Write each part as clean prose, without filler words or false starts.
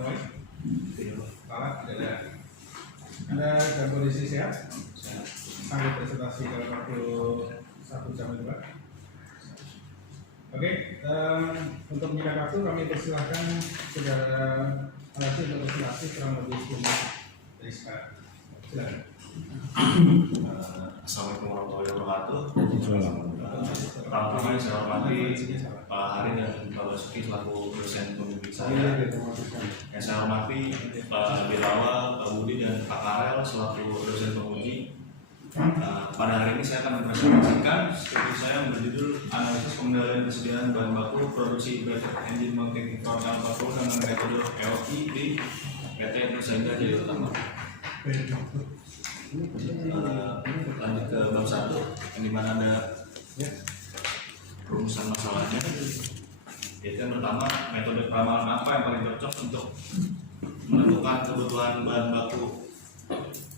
mulai. Salah tidak ada. Anda dalam kondisi sehat? Sanggup presentasi dalam waktu 1 jam juga. Oke, untuk menyingkat waktu kami persilahkan saudara Alasi untuk presentasi kurang lebih 10 menit dari sekarang. Silakan. Assalamualaikum warahmatullahi wabarakatuh. Pertama-tama saya hormati Pak Hari dan Pak Basuki selaku dosen pembimbing saya. Yang saya hormati Pak Birawa, Pak Budi dan Pak Karel selaku dosen penguji. Pada hari ini saya akan mempresentasikan skripsi saya yang berjudul Analisis Pengendalian Kesediaan Bahan Baku Produksi Brevet Engine Mounting Frontal Control dengan metode EOI di PT Nusantara Jaya Utama. Lanjut ke bab 1 yang dimana ada rumusan masalahnya, yaitu yang pertama, metode peramalan apa yang paling cocok untuk menentukan kebutuhan bahan baku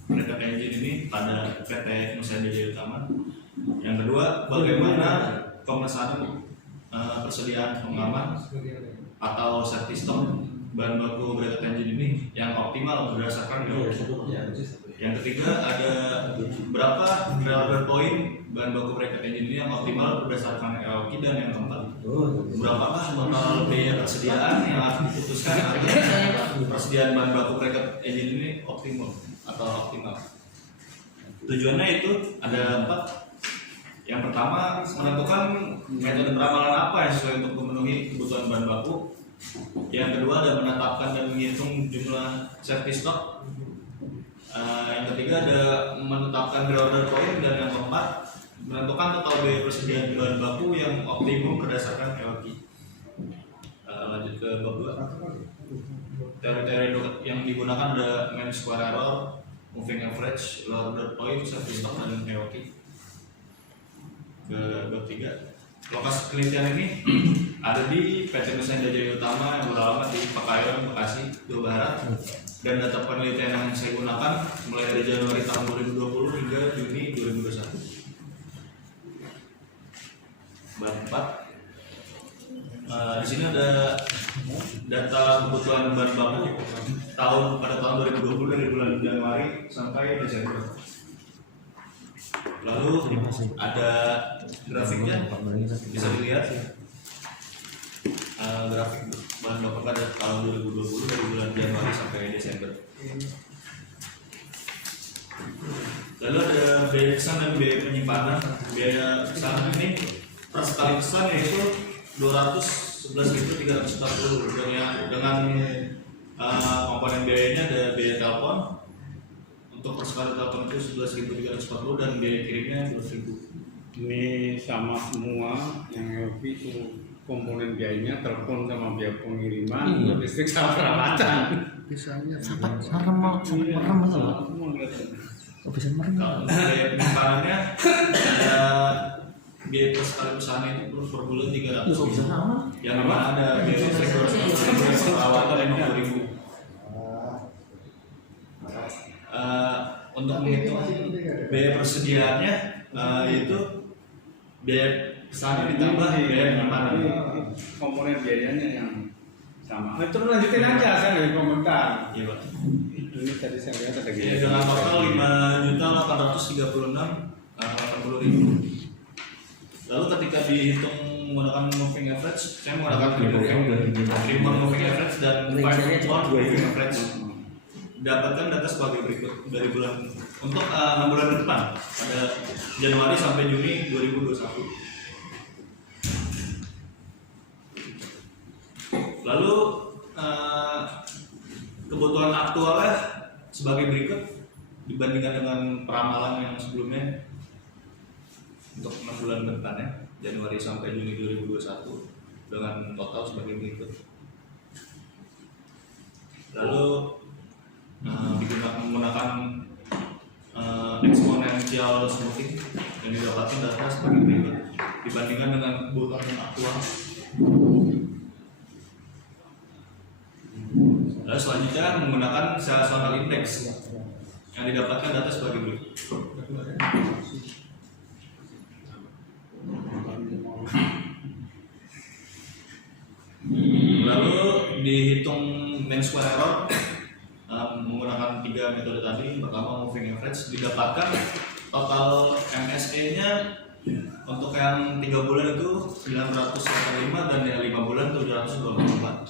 brevet engine ini pada PT Nusantara Jaya Utama. Yang kedua, bagaimana pemesanan persediaan pengaman atau safety stock bahan baku brevet engine ini yang optimal berdasarkan EOQ. Yang ketiga, ada berapa reorder point bahan baku brevet engine ini yang optimal berdasarkan EOQ. Dan yang keempat, berapakah total biaya persediaan yang harus diputuskan agar persediaan bahan baku brevet engine ini optimal atau optimal. Tujuannya itu ada 4. Yang pertama, menentukan metode peramalan apa yang sesuai untuk memenuhi kebutuhan bahan baku. Yang kedua, ada menetapkan dan menghitung jumlah safety stock. Yang ketiga, ada menetapkan reorder point. Dan yang keempat, menentukan total biaya persediaan bahan baku yang optimum berdasarkan EOQ. Lanjut ke bab 2. Teori-teori yang digunakan ada mean square error, moving average, reorder point, safety stock, dan EOQ. Ke bab 3. Lokasi penelitian ini ada di PT Nusantara Jaya Utama yang beralamat di Pekayon, Bekasi, Jawa Barat. Dan data penelitian yang saya gunakan mulai dari Januari tahun 2020 hingga Juni 2021. Bab 4. Di sini ada data kebutuhan bahan baku pada tahun 2020 dari bulan Januari sampai Desember. Lalu ada grafiknya, bisa dilihat grafik bahan baku pada tahun 2020 dari bulan Januari sampai Desember. Lalu ada biaya pesan dan biaya penyimpanan. Biaya pesanan ini per sekali pesan yaitu 211.340 dengan komponen biayanya ada biaya telepon. Untuk per sekali telepon itu 11.340 dan biaya kirimnya 12.000. Ini sama semua yang EOQ itu komponen biayanya, telepon sama biaya pengiriman, listrik sama perawatan. Biasanya sampai merem Semua kok bisa merem? Biaya penyimpanannya ada biaya per sekali pesan itu per bulan 300. Yang mana ada biaya listrik 200.000, perawatan 50.000. Untuk menghitung biaya persediaannya yaitu biaya pesanan ditambah biaya penyimpanan. Komponen biayanya yang sama. Nah, terus lanjutin aja saya dari komentar. Iya, Pak. Ini tadi saya lihat ada Ya, dengan total 5.836.080. Lalu ketika dihitung menggunakan moving average, saya menggunakan moving average dan 5 moving average. Dapatkan data sebagai berikut dari bulan untuk 6 bulan ke depan pada Januari sampai Juni 2021. Lalu kebutuhan aktualnya sebagai berikut dibandingkan dengan peramalan yang sebelumnya untuk 6 bulan ke depannya Januari sampai Juni 2021 dengan total sebagai berikut. Lalu menggunakan eksponensial smoothing yang didapatkan data sebagai berikut dibandingkan dengan kebutuhan yang aktual. Lalu selanjutnya menggunakan seasonal index yang didapatkan data sebagai berikut. Lalu dihitung mean square error menggunakan 3 metode tadi. Pertama moving average, didapatkan total MSE-nya untuk yang 3 bulan itu 985 dan yang 5 bulan 724.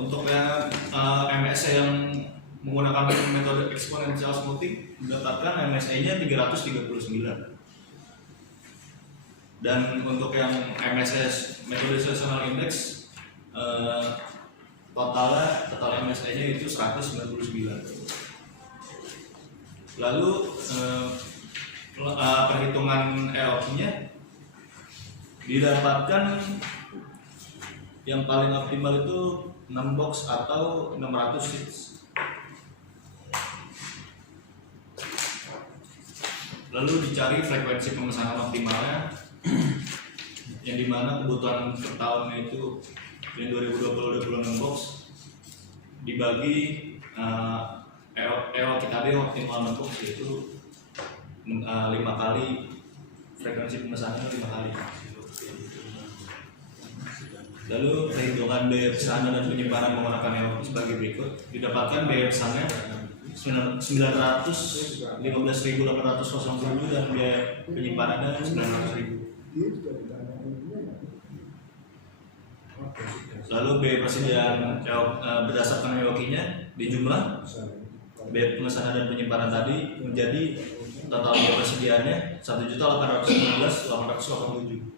Untuk yang MSE yang menggunakan metode exponential smoothing mendapatkan MSE-nya 339. Dan untuk yang MSS metode seasonal index total MSE-nya itu 199. Lalu perhitungan EOQ-nya didapatkan yang paling optimal itu 6 box atau 600 sheets. Lalu dicari frekuensi pemesanan optimalnya, yang dimana kebutuhan per tahunnya itu di 2020 26 box dibagi EOQ tadi optimal 6 box yaitu 5 kali frekuensi pemesanan 5 kali. Lalu perhitungan biaya pesanan dan penyimpanan menggunakan EOQ sebagai berikut. Didapatkan biaya pesannya 915.807 dan biaya penyimpanannya 900.000. Lalu biaya persediaan berdasarkan EOQ-nya dijumlah biaya pemesanan dan penyimpanan tadi menjadi total biaya persediaannya 1.819.887.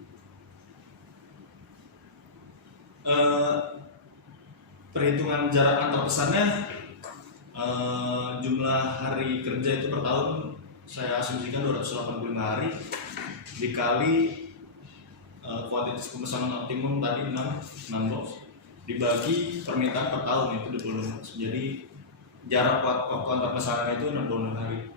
Perhitungan jarak antar pesannya, jumlah hari kerja itu per tahun saya asumsikan 285 hari dikali kuantitas pemesanan optimum tadi 6 box dibagi permintaan per tahun itu 26 box. Jadi jarak waktu antar pesanan itu 66 hari.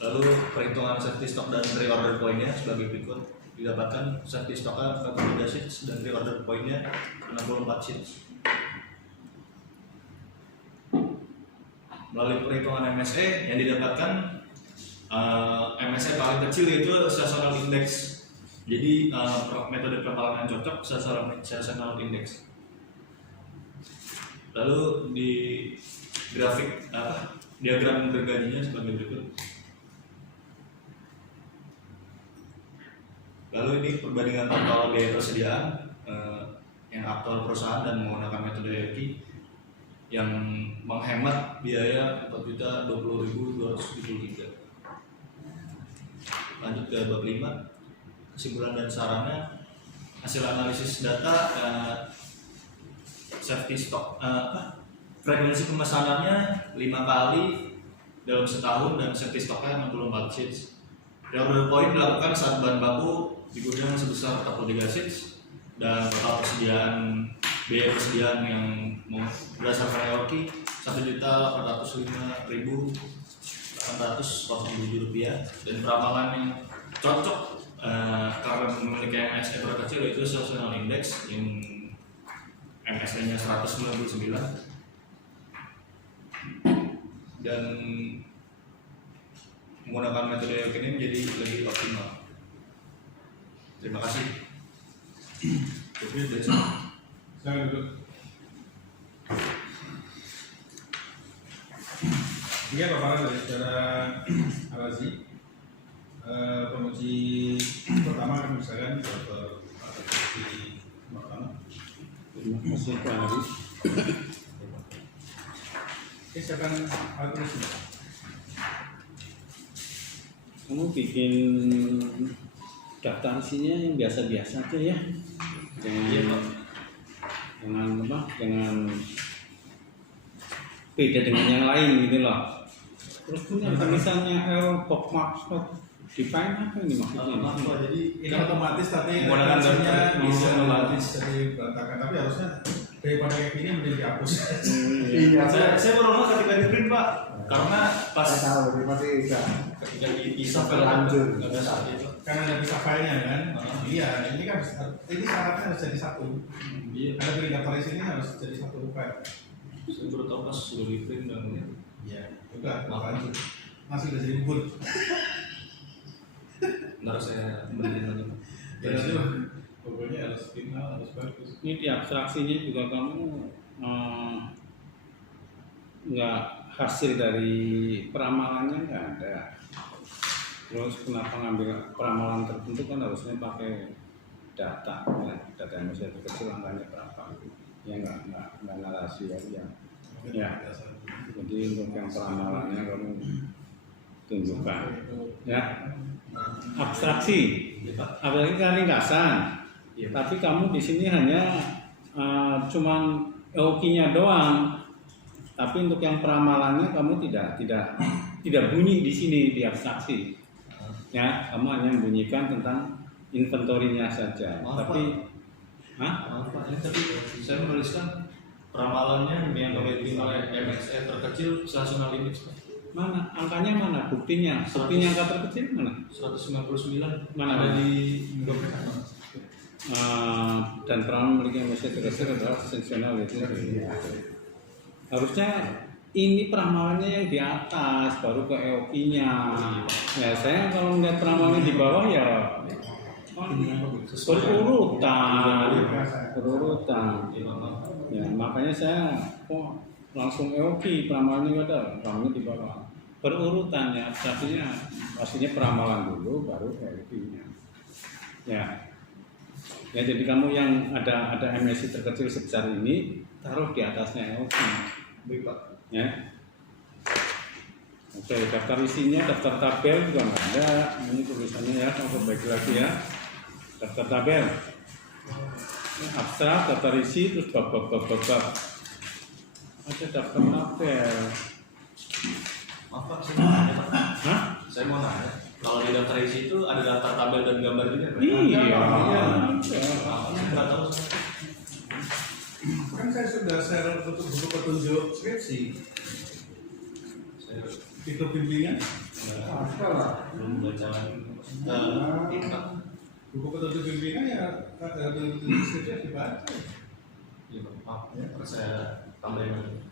Lalu perhitungan safety stock dan reorder point-nya sebagai berikut. Didapatkan safety stock-nya 43 sheets dan reorder point-nya 64 sheets. Melalui perhitungan MSE yang didapatkan MSE paling kecil yaitu seasonal index. Jadi metode perapalan yang cocok seasonal index. Lalu di grafik diagram gergajinya sebagai berikut. Lalu ini perbandingan total biaya persediaan yang aktual perusahaan dan menggunakan metode EOQ yang menghemat biaya 4.020.273. Lanjut ke bab 5, kesimpulan dan sarannya. Hasil analisis data, safety stock, frekuensi pemesanannya 5 kali dalam setahun dan safety stocknya 64 sheets. Reorder point dilakukan saat bahan baku di gudang sebesar 43 sheets dan total biaya persediaan yang berdasarkan EOQ Rp1.805.847 dan peramalan yang cocok karena memiliki MSE terkecil yaitu seasonal index yang MSE-nya 199 dan menggunakan metode EOQ ini menjadi lebih optimal. Terima kasih. Silakan duduk. Iya, paparan dari saudara Al-Azi. Penguji pertama kami misalkan Dr. Al-Azi Martana. Terima kasih Pak Ari. Silakan Al-Azi. Kamu bikin daftar isinya yang biasa-biasa aja ya. Jangan beda dengan yang lain gitu loh. Terus punya misalnya bookmark define apa ini maksudnya? Jadi ini otomatis tapi menggunakan bisa otomatis jadi berantakan, tapi harusnya daripada kayak gini mending dihapus. Iya, saya baru ngeh ketika di print Pak, karena pas tahu pasti enggak ketika dipisah Terlanjur. nggak ada saat itu. Kan ada bisa filenya kan? Iya, ini kan ini syaratnya harus jadi satu. Iya, Ada bikin daftar di sini harus jadi satu file. saya baru tahu pas sudah di print dan Iya, udah lanjut. Masih udah jadi bubur. ntar saya benerin lagi. Ya itu pokoknya harus final, harus bagus. Ini di abstraksinya juga kamu nggak hasil dari peramalannya nggak ada. Terus kenapa ngambil peramalan tertentu kan harusnya pakai data, ya, data yang masih kecil angkanya berapa? Ya nggak narasi aja. Ya, jadi untuk yang peramalannya kamu tunjukkan, ya. Abstraksi kan ringkasan, tapi kamu di sini hanya cuman EOQ-nya doang. Tapi untuk yang peramalannya kamu tidak bunyi di sini di abstraksi. Ya, kamu hanya membunyikan tentang inventorinya saja. Maaf, Tapi, Maaf Pak, ini tadi saya menuliskan peramalannya yang dimiliki oleh MXE terkecil national limit mana angkanya mana? Buktinya angka terkecil mana? 199 Mana? ada di dokumen. Dan peran memiliki MSC terkecil adalah esensial itu. Harusnya ini peramalannya yang di atas, baru ke EOQ-nya. Ya saya kalau melihat peramalannya di bawah ya berurutan. Ya makanya saya langsung EOQ peramalannya ada, peramalannya di bawah. Berurutan ya, artinya pastinya peramalan dulu, baru EOQ-nya. Ya. Ya jadi kamu yang ada MSI terkecil sebesar ini taruh di atasnya EOQ. Ya. Oke, daftar isinya, daftar tabel juga nggak ada. Ini tulisannya ya, kamu perbaiki lagi ya. Daftar tabel, abstrak, daftar isi, terus bab. Ada daftar tabel. Maaf Pak, saya mau nanya Pak. Hah? Saya mau nanya, kalau di daftar isi itu ada daftar tabel dan gambar juga Pak? Iya. Nggak tahu. Kan saya sudah share untuk buku petunjuk skripsi. Itu bimbingan. Belum baca. Buku petunjuk bimbingan ya ada petunjuk skripsi dibaca. Iya Pak, maaf ya, saya tambahin lagi.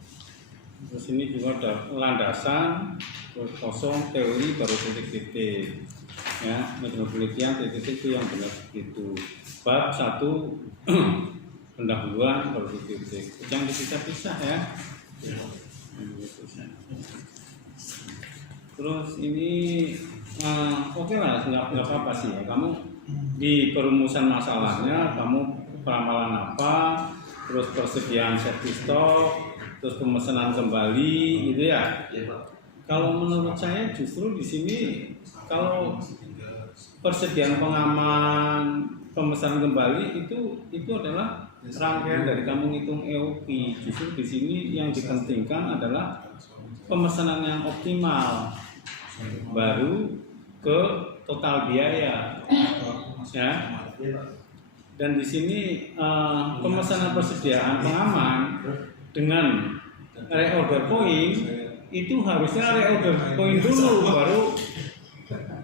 Terus ini juga ada landasan, terus kosong, teori, baru titik-titik. Ya, metode penelitian titik-titik itu yang benar gitu. Bab 1 pendahuluan baru titik-titik. Jangan dipisah-pisah ya. Terus ini oke lah, nggak apa-apa sih ya. Kamu di perumusan masalahnya, kamu peramalan apa, terus persediaan safety stock, terus pemesanan kembali, gitu ya. Iya Pak. Kalau menurut saya justru di sini kalau persediaan pengaman, pemesanan kembali itu adalah rangkaian dari kamu ngitung EOQ. Justru di sini yang dipentingkan adalah pemesanan yang optimal, baru ke total biaya, ya. Dan di sini pemesanan persediaan pengaman dengan reorder point itu harusnya reorder point dulu, baru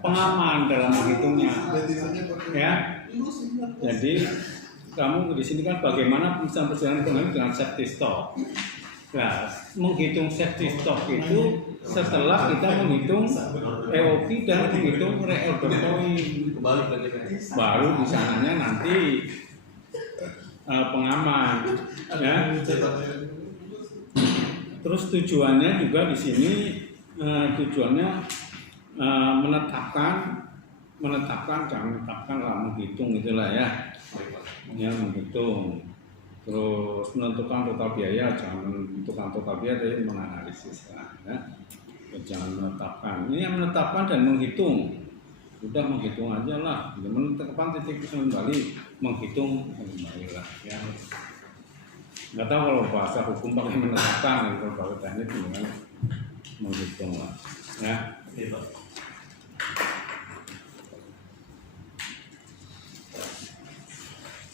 pengaman dalam menghitungnya, ya. Jadi kamu di sini kan bagaimana pemesanan persediaan pengaman dengan safety stock. Nah, menghitung safety stock itu setelah kita menghitung EOQ dan menghitung reorder point. Kebalik lagi Pak. Baru di sananya nanti pengaman, ya. Terus tujuannya juga di sini tujuannya menetapkan lah, menghitung itulah ya, menghitung. Terus menentukan total biaya, jangan menentukan total biaya, tapi menganalisis lah, ya. Jangan menetapkan. Ini yang menetapkan dan menghitung. Udah menghitung aja lah. Menetapkan titik kembali, menghitung kembali lah, ya. Nggak tahu kalau bahasa hukum pakai menetapkan, kalau bahasa teknik dengan menghitung lah, ya. Iya Pak.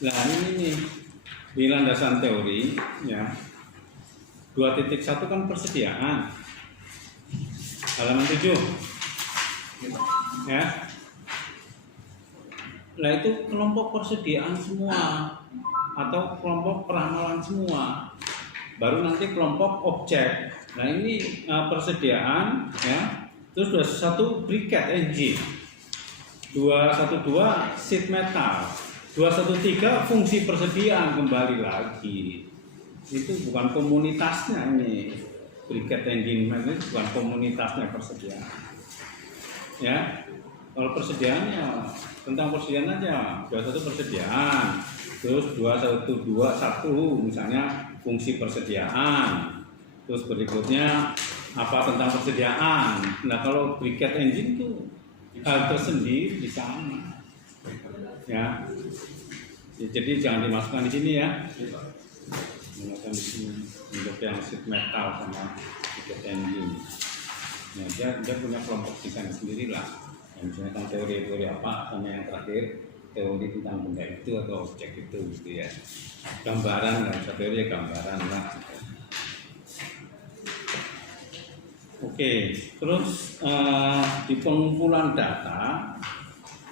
Nah ini nih di landasan teori, ya. 2.1 kan persediaan, halaman 7, ya. Nah itu kelompok persediaan semua atau kelompok peramalan semua, baru nanti kelompok objek. Nah ini persediaan, ya. Terus 21 briket engine, 212 sheet metal, 213 fungsi persediaan kembali lagi. Itu bukan komunitasnya ini. Briquette engine ini bukan komunitasnya persediaan. Ya. Kalau persediaannya tentang persediaan aja, 21 persediaan. Terus 2121 misalnya fungsi persediaan. Terus berikutnya apa tentang persediaan. Nah, kalau briquette engine itu hal tersendiri di sana. Ya. Jadi jangan dimasukkan di sini ya. Dimasukkan di sini untuk yang sheet metal sama briquette engine. Nah, dia punya kelompok desain sendiri lah. Misalnya tentang teori-teori apa, sama yang terakhir teori tentang benda itu atau objek itu gitu ya. Gambaran lah, teori gambaran lah. Oke, terus di pengumpulan data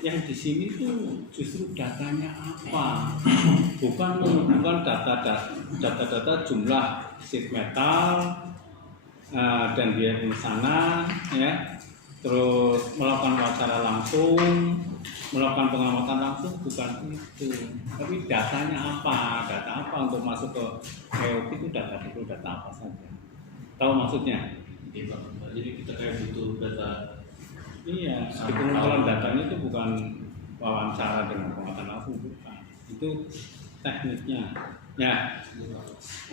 yang di sini tuh justru datanya apa? Bukan data jumlah sheet metal dan biaya pemesanan, ya. Terus melakukan wawancara langsung, melakukan pengamatan langsung, bukan itu. Tapi datanya apa? Data apa untuk masuk ke EOP itu data apa saja? Tahu maksudnya? Iya, Pak. Jadi kita kayak butuh data. Iya, di pengumpulan datanya itu bukan wawancara dengan pengamatan langsung, bukan. Itu tekniknya. Ya,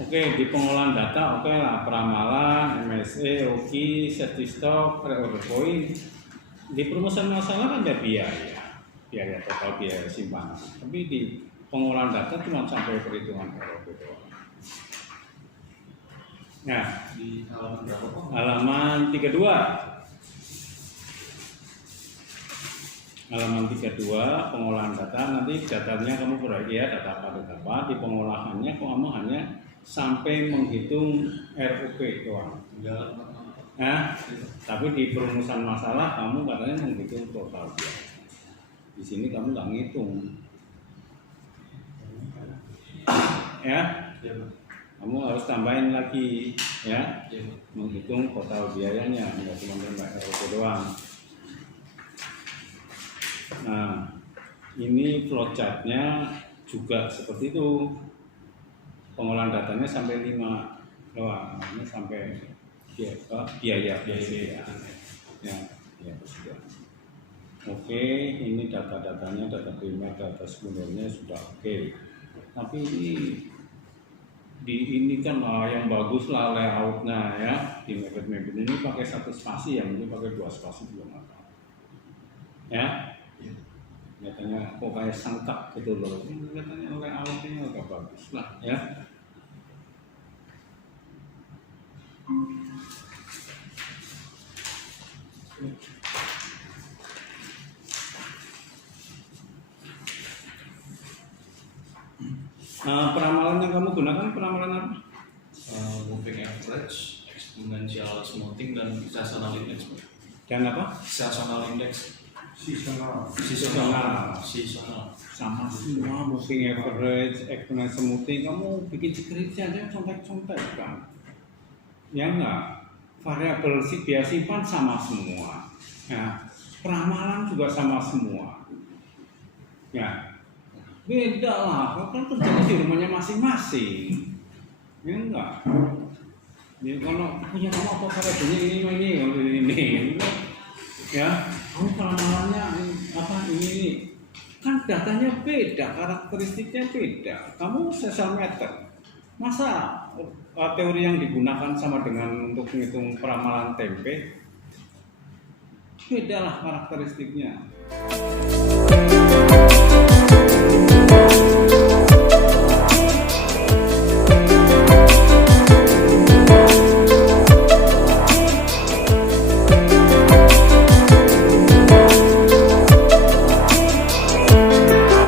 oke, di pengolahan data, oke lah, peramalan, MSE, OKI, safety stock, pre-order point. Di perumusan masalah kan ada biaya total, biaya simpanan. Tapi di pengolahan data cuma sampai perhitungan ROP doang. Nah, Di halaman berapa, Pak? halaman 32. Halaman 32 pengolahan data, nanti datanya kamu perbaiki ya, data apa, di pengolahannya kamu hanya sampai menghitung RUP doang. Enggak, Pak. Nah, tapi di perumusan masalah kamu katanya menghitung total biaya. Di sini kamu nggak ngitung. Ya, Iya, Pak. kamu harus tambahin lagi ya, Iya, Pak. menghitung total biayanya, nggak cuma nambah RUP doang. Nah, ini flowchartnya juga seperti itu. Pengolahan datanya sampai 5 doang, ini sampai biaya persediaan. Ya, biaya persediaan. Oke, ini data-datanya, data primer, data sekundernya sudah oke. Tapi ini kan yang bagus lah layoutnya ya. Di Mapit ini pakai 1 spasi, yang ini pakai 2 spasi belum apa. Ya. Katanya kok kayak sangkak gitu loh, ini katanya layoutnya agak bagus lah ya. Nah, peramalan yang kamu gunakan peramalan apa? Moving average, exponential smoothing, dan seasonal index, Pak. Dan apa? Seasonal index. Seasonal. Seasonal. Sama semua, moving average, exponential smoothing. Kamu bikin skripsi aja contek-contek kan? Ya enggak. Variabel biaya simpan sama semua. Ya, peramalan juga sama semua. Ya, beda lah. Kan kerjanya di rumahnya masing-masing. Ya enggak. Ya, kalau punya kamu apa variabelnya ini. Ya, kamu peramalannya apa ini. Kan datanya beda, karakteristiknya beda. Kamu sesal meter. Masa teori yang digunakan sama dengan untuk menghitung peramalan tempe? Bedalah karakteristiknya.